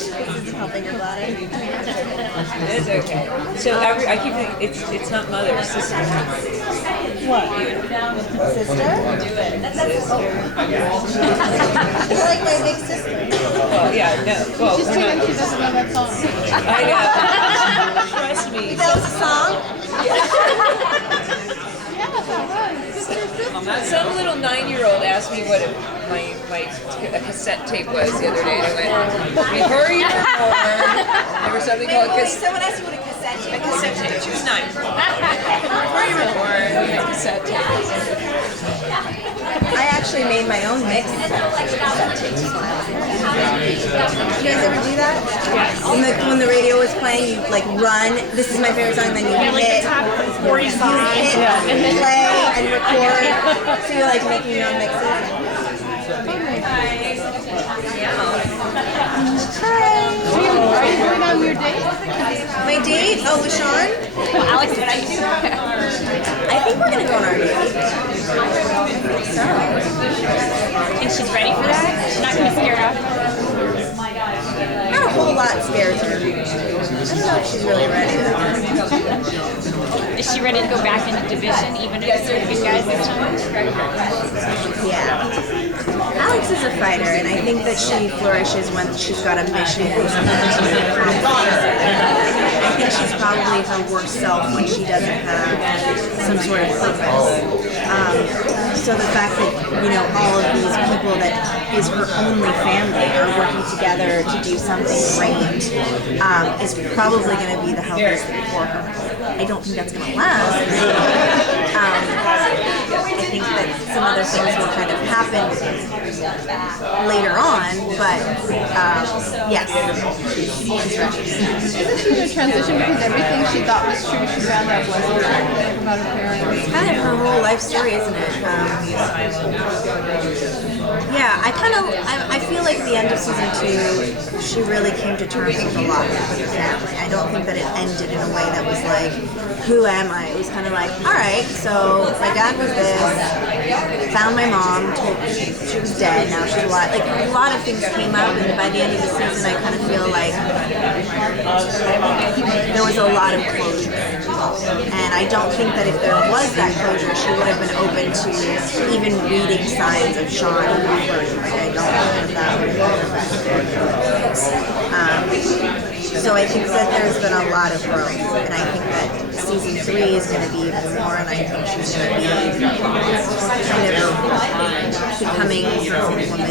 Isn't helping your bladder. It is okay. So I keep thinking it's not mother, it's sister. What? Sister? You're like my big sister. Well, yeah, no. Well, She's too young, she doesn't know that song. I know. Trust me. That was a song? Some little 9-year-old asked me what my cassette tape was the other day, and I went, before you were born, there was something called someone asked you what a cassette tape was. a cassette tape. She was 9. Before you were born, we had cassette tapes. I actually made my own mix cassette tapes when I was a kid. You guys ever do that? When the radio was playing, you like run, this is my favorite song, then you hit, 40 songs, and then play and record. So you're like making your own mixes. Hi. Are you going on your date? My date? Oh, with Sean? Well, Alex, what I do? I think we're gonna go on our date. So. And she's ready for that? She's not going to scare off? Not a whole lot scares her. I don't know if she's really ready though. Is she ready to go back into division, even if it's the good guys this time? Yeah. Alex is a fighter, and I think that she flourishes when she's got a mission and something to accomplish. I think she's probably her worst self when she doesn't have some sort of purpose. So the fact that, all of these people that is her only family are working together to do something great is probably going to be the healthiest thing for her. I don't think that's going to last. I think that some other things will kind of happen later on, but yes, she's ready. Isn't she in a transition because everything she thought was true, she found out wasn't true about her parents? It's kind of her whole life story, isn't it? Yeah, I feel like at the end of season 2, she really came to terms with a lot with her family. I don't think that it ended in a way that was like, who am I? It was kind of like, all right, so my dad was this, found my mom, told me she was dead, now she's alive. Like, a lot of things came up, and by the end of the season, I kind of feel like there was a lot of closure. And I don't think that if there was that closure, she would have been open to even reading signs of Sean flirting. Like, I don't think that would have been so I think that there's been a lot of growth, and I think that season 3 is going to be even more, and I think she's going to be kind of becoming her own woman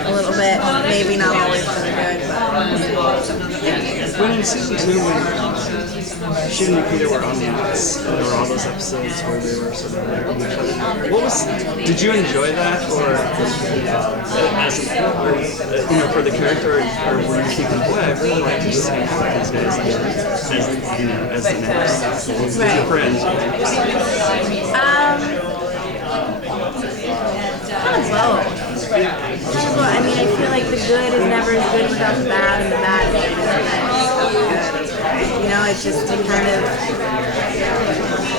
a little bit, maybe not always for the good, but when in season 2, when she and Nikita were on the ice, and there were all those episodes where they were sort of there with each other. Did you enjoy that, or as for the character, or were you thinking, boy, I really like to just hang out with these guys as the next friends? kind of both. I mean, I feel like the good is never as good without the bad, and the bad is never as good without the good.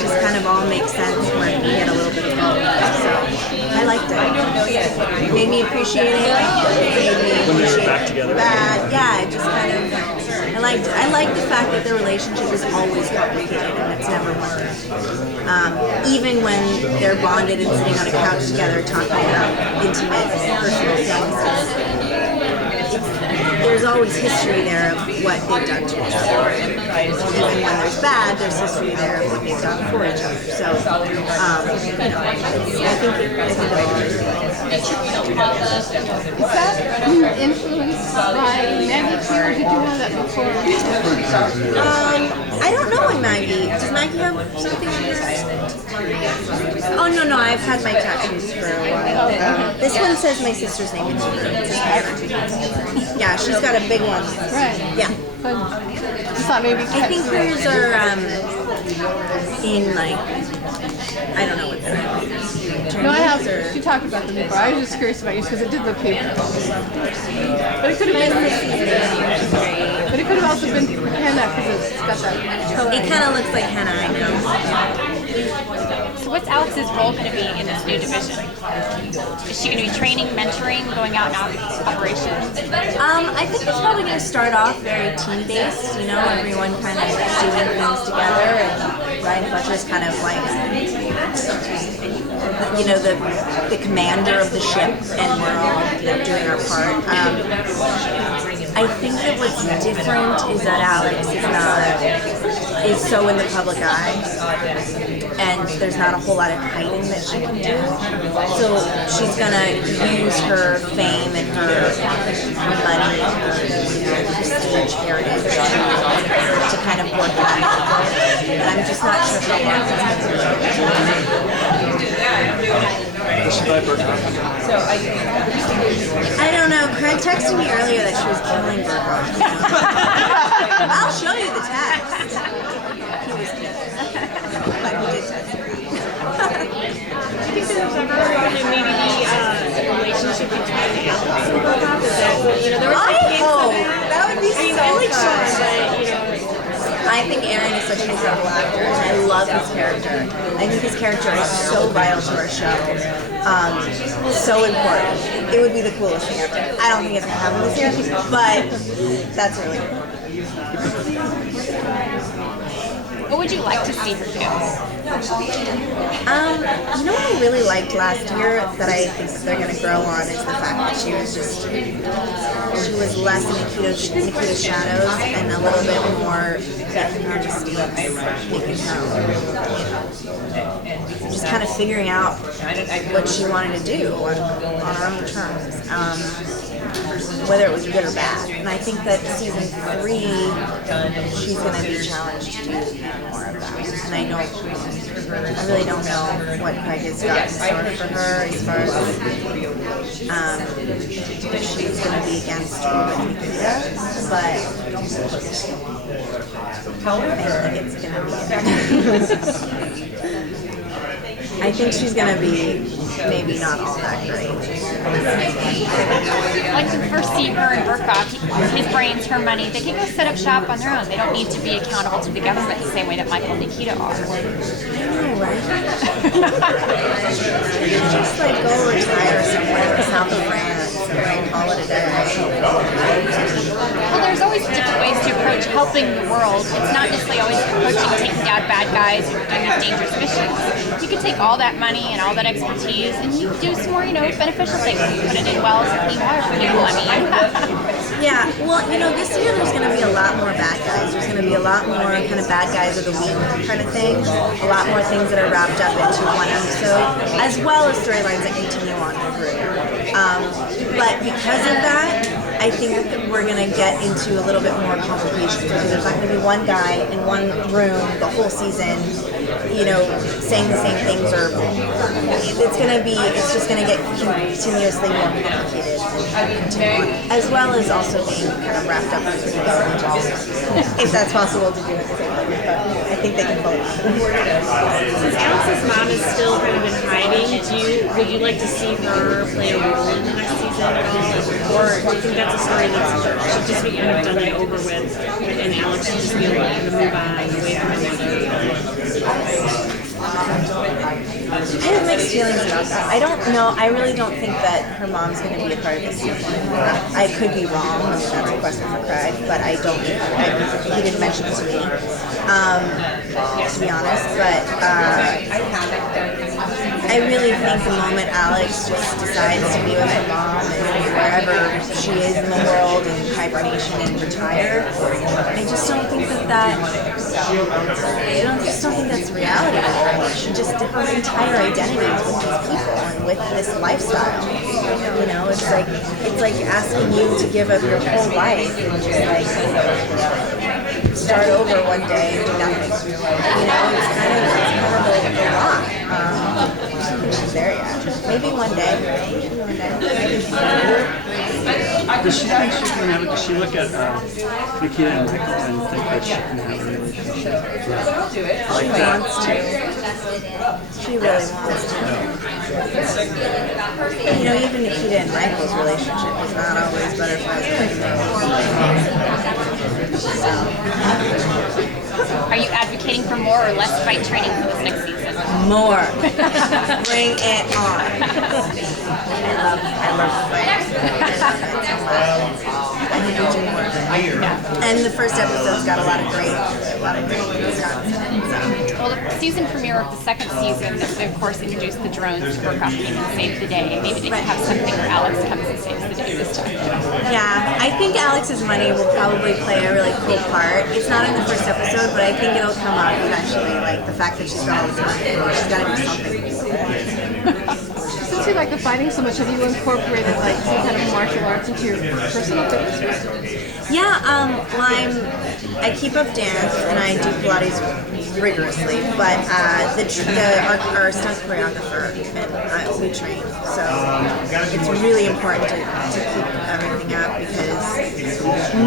It kind of all makes sense when you get a little bit of both. So I liked it. It made me appreciate it. It made me appreciate back together. Bad. Yeah, it just kind of. I liked it. I like the fact that the relationship is always complicated and it's never worked. Even when they're bonded and sitting on a couch together talking about intimate, personal things. There's always history there of what they've done to each other. And even when there's bad, there's history there of what they've done for each other. So, I think it all is Is that influenced by Maggie too, or did you have that before? I don't know when Maggie. Does Maggie have something on her? Oh, no, I've had my tattoos for a while. This one says my sister's name. It's Hannah. Yeah, she's got a big one. Right. Yeah. I just thought maybe. I think hers are in like, I don't know what they're in. No, I have. She talked about them before. I was just curious about yours because it did look cute. But it could have been. But it could have also been henna because it's got that color. It kind of looks like henna, I know. So what's Alex's role going to be in this new division? Is she going to be training, mentoring, going out and operations? I think it's probably going to start off very team-based, you know, everyone kind of doing things together, and Ryan Fletcher is kind of like, you know, the commander of the ship, and we're all, you know, doing our part. I think that what's different is that Alex is so in the public eye, and there's not a whole lot of hiding that she can do. So she's gonna use her fame and her money and her prestige heritage to kind of work that out. And I'm just not sure how long it's gonna be. I don't know. Craig texted me earlier that she was killing Burger. I'll show you the text. He was kidding. But he did text me. Do you think there's ever going to maybe be a relationship between Alex and Burger? Is that, you know, there was I hope. That would be so fun. But, you know, I think Aaron is such an incredible actor, and I love his character. I think his character is so vital to our show. So important. It would be the coolest thing ever. I don't think it's going to happen this year, but that's really cool. What would you like to see for kids? You know what I really liked last year that I think that they're going to grow on is the fact that she was less in Nikita's shadows and a little bit more in her mistakes, making her just kind of figuring out what she wanted to do on her own terms, whether it was good or bad. And I think that season 3, she's going to be challenged to do more of that. And I really don't know what Craig has got in store for her as far as if she's going to be against her with Nikita, but I think she's going to be maybe not all that great. Like for Seaver and Burkhoff, his brains, her money, they can go set up shop on their own. They don't need to be accountable to the government the same way that Michael and Nikita are. I know, right? Just like go retire somewhere south of France and like call it a day. Well, there's always different ways to approach helping the world. It's not necessarily always approaching taking down bad guys or doing these dangerous missions. You could take all that money and all that expertise and you do some more, you know, beneficial things. You put it in wells and clean water for people. I mean, yeah, well, you know, this year there's going to be a lot more bad guys. There's going to be a lot more kind of bad guys of the week kind of thing. A lot more things that are wrapped up into one episode, as well as storylines that continue on through. But because of that, I think that we're going to get into a little bit more complications because there's not going to be one guy in one room the whole season, you know, saying the same things, or it's just going to get continuously more complicated and continue on, as well as also being kind of wrapped up into the government, if that's possible to do at the same time. But I think they can both. Since Alex's mom is still kind of in hiding, would you like to see her play a role in the next season at all? Or do you think that's a story that should just be kind of done and over with, and Alex should just be able to kind of move on away from her mother? I have mixed feelings about that. I don't know. I really don't think that her mom's going to be a part of this season. I could be wrong. I mean, that's a question for Craig, but I don't. He didn't mention it to me, to be honest. But I really think the moment Alex just decides to be with her mom and wherever she is in the world and hibernation and retire, I just don't think that. I just don't think that's reality. She just her entire identity is with these people and with this lifestyle. You know, it's like asking you to give up your whole life and just like start over one day and do nothing. You know, it's kind of a lot. I just don't think she's there yet. Maybe one day. Does she think she can have it? Does she look at Nikita and Michael and think that she can have a relationship like that? She really wants to. You know, even Nikita and Michael's relationship is not always butterflies and rainbows. are you advocating for more or less fight training for this next season? More. Bring it on. I love fighting. think we do more of it. And the first episode's got a lot of great stunts in it. So. Well, the season premiere of the second season, they of course introduced the drones to work off team and save the day. Maybe they could have something where Alex comes and saves the day this time. Yeah, I think Alex's money will probably play a really cool part. It's not in the first episode, but I think it'll come up eventually. Like the fact that she's got all this money, she's got to do something. Since you like the fighting so much, have you incorporated like some kind of martial arts into your personal fitness? Yeah, well, I keep up dance and I do Pilates rigorously, but our stunt choreographer and we train, so it's really important to keep everything up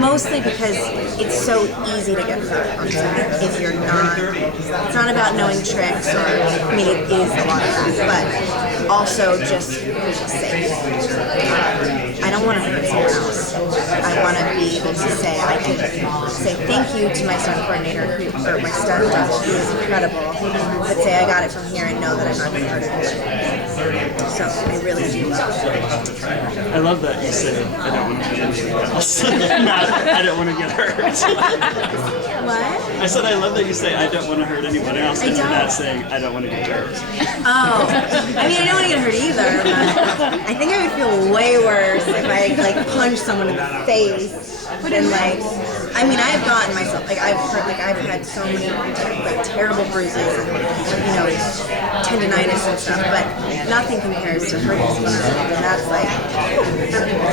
mostly because it's so easy to get hurt on set if you're not. It's not about knowing tricks, or I mean it is a lot of that, but also just safe. I don't want to hurt someone else. I want to be able to say, I can say thank you to my stunt coordinator or my stunt double who is incredible, but say I got it from here and know that I'm not going to hurt anyone. So I really do love it. I love that you say, I don't want to hurt anyone else. Not, I don't want to get hurt. What? I said, I love that you say, I don't want to hurt anyone else, and you're not saying, I don't want to get hurt. Oh, I mean, I don't want to get hurt either, but I think I would feel way worse if I like punched someone in the face. And like, I mean, I've gotten myself I've had so many like terrible bruises and tendinitis and stuff, but nothing compares to hurting someone. And that's like.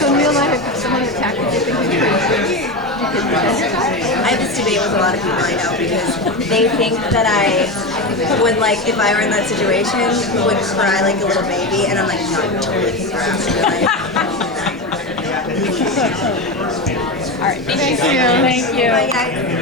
So in real life, if someone attacked you, do you think you could? I have this debate with a lot of people I know because they think that I would, like, if I were in that situation, would cry like a little baby, and I'm like, no, I'm totally kick your ass. All right, thank you. Thank you. Bye, guys.